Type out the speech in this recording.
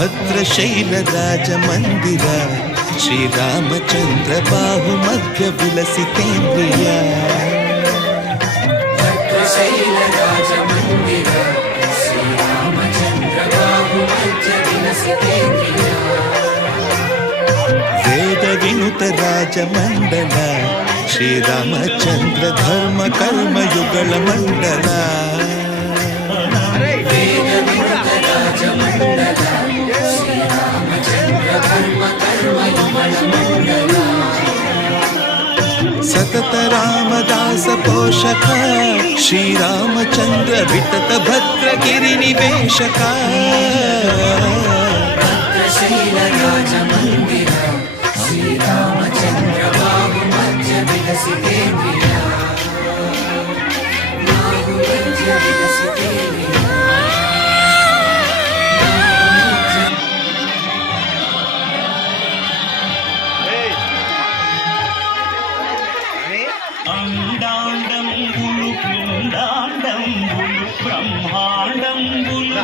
ಭದ್ರಶೈಲ ರಾಜ ಮಂದಿರ ಶ್ರೀರಾಮಚಂದ್ರ ಬಾಹು ಮಧ್ಯ ವಿಲಸಿತೇಂದ್ರಿಯ ಭದ್ರಶೈಲ ರಾಜ ಮಂದಿರ ಶ್ರೀರಾಮಚಂದ್ರ ಬಾಹು ಮಧ್ಯ ವಿಲಸಿತೇಂದ್ರಿಯ ವೇದ ವಿನುತ ರಾಜ ಮಂಡಲ ಶ್ರೀರಾಮಚಂದ್ರ ಧರ್ಮ ಕರ್ಮ ಯುಗಳ ಮಂಡಲ ವೇದ ವಿನುತ ರಾಜ ಮಂಡಲ ಶ್ರೀರಾಮಚಂದ್ರ ಧರ್ಮ ಕರ್ಮ ಯುಗಳ ಮಂಡಲ ಸತತ ರಾಮದಾಸ ಪೋಷಕ ಶ್ರೀರಾಮಚಂದ್ರ ವಿತತ ಭದ್ರಗಿರಿ ನಿವೇಶಕ ಭದ್ರಶೈಲ ರಾಜ ಮಂದಿರ ಶ್ರೀರಾಮಚಂದ್ರ ಬಾಹು ಮಧ್ಯ ವಿಲಸಿತೇಂದ್ರಿಯ ಬಾಹು ಮಧ್ಯ ವಿಲಸಿತೇಂದ್ರಿಯ అండాండంబులు పిండాండంబులు బ్రహ్మాండంబులు